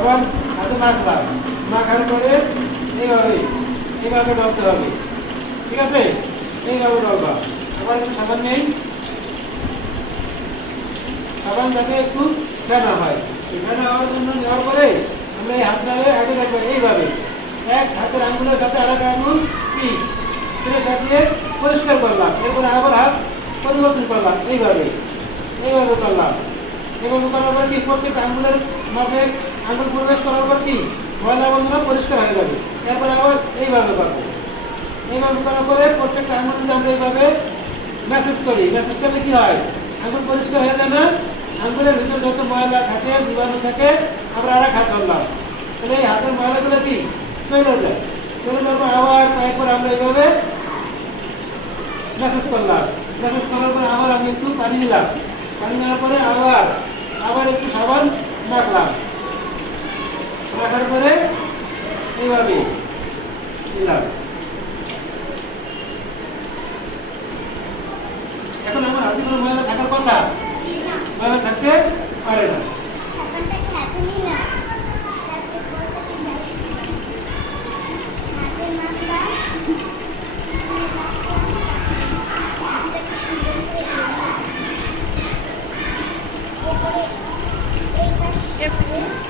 সাবান হাতে মাখলাম মাখার পরে এইভাবে এইভাবে ডলতে হবে। ঠিক আছে? এইভাবে ডলবা আবার সাবান নেই? সাবান যাতে একটু ফেনা হয়। এখানে হওয়ার জন্য নেওয়ার পরে আমরা এই হাতটাকে আগে রাখব এইভাবে। এক হাতের আঙুলের সাথে আর এক আঙুল কি? সেটা সাথে পরিষ্কার করলাম। এরপরে আবার হাত পরিবর্তন করলাম। এইভাবে এইভাবে করলাম। এইভাবে করার পর কি মাঝে আঙুল প্রবেশ করার পর কি ময়লা বন্ধুরা পরিষ্কার হয়ে যাবে। এরপরে আবার এইভাবে করব। এইভাবে করার পরে প্রত্যেকটা আঙুল যদি আমরা এইভাবে মেসেজ করি মেসেজ করলে কি হয়? আঙুল পরিষ্কার হয়ে না আঙুলের ভিতরে যত ময়লা থাকে, জীবাণু থাকে, আমরা আর এক হাত ধরলাম। তাহলে এই হাতের ময়লাগুলো কি? চলে যায়। চলে যাওয়ার পর আবার কয়েক পর আমরা এইভাবে মেসেজ করলাম। মেসেজ করার পরে আবার আমি একটু পানি নিলাম। পানি নেওয়ার পরে আবার আবার একটু সাবান মাখলাম। মাখার পরে এইভাবে দিলাম। F4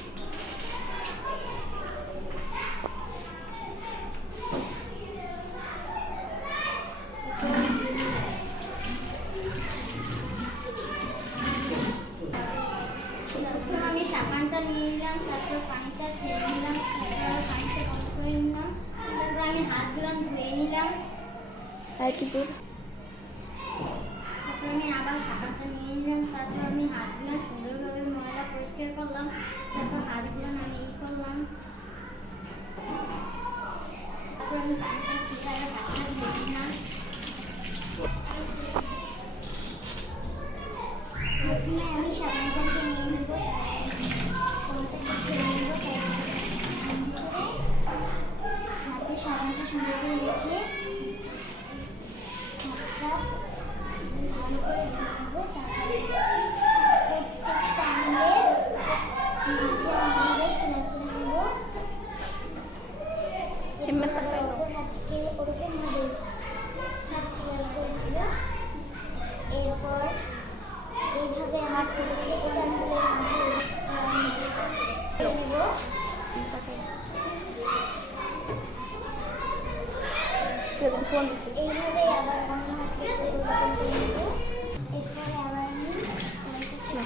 নিলাম তারপর পানিটা ছেড়ে নিলাম তারপর পানিটা বন্ধ করে নিলাম তারপর আমি হাতগুলো ধুয়ে নিলাম। আর কি তারপর আমি আবার সাবানটা নিয়ে নিলাম তারপর আমি হাতগুলো সুন্দরভাবে ময়লা পরিষ্কার করলাম তারপর হাতগুলো আমি ই করলাম। তারপর আমি পানিটা ছেড়ে আবার হাতটা ধুয়ে নিলাম।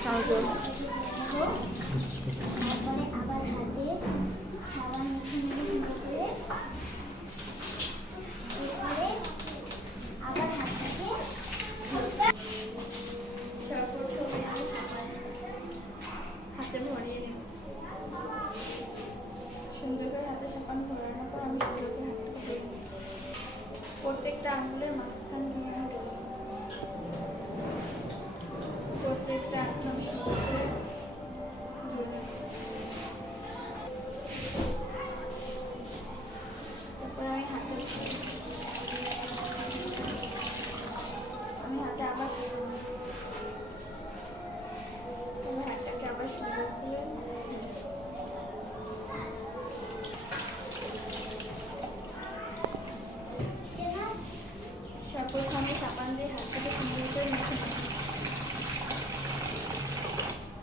Thank you. সর্বপ্রথমে সাবান দিয়ে হাতটাকে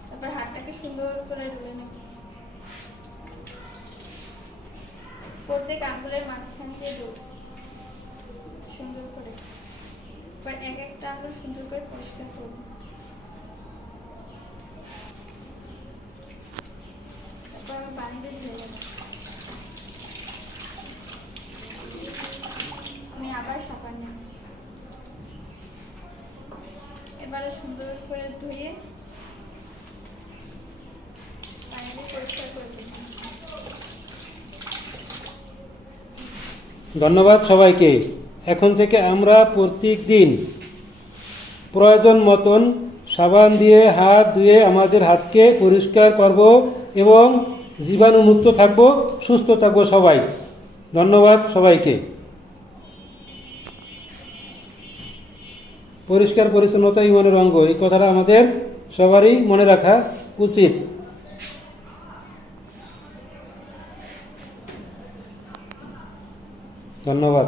তারপর হাতটাকে সুন্দর করে প্রত্যেক আঙ্গুলের মাঝখান দিয়ে দেবো এবার এক একটা আঙুল সুন্দর করে পরিষ্কার করব। তারপর আবার এবারে সুন্দর করে ধুয়ে পরিষ্কার করে ধন্যবাদ সবাইকে। এখন থেকে আমরা প্রত্যেক দিন প্রয়োজন মতন সাবান দিয়ে হাত ধুয়ে আমাদের হাতকে পরিষ্কার করব এবং জীবাণুমুক্ত থাকব, সুস্থ থাকব সবাই। ধন্যবাদ সবাইকে। পরিষ্কার, পরিচ্ছন্নতা ইমানের অঙ্গ, এই কথাটা আমাদের সবারই মনে রাখা উচিত। ধন্যবাদ।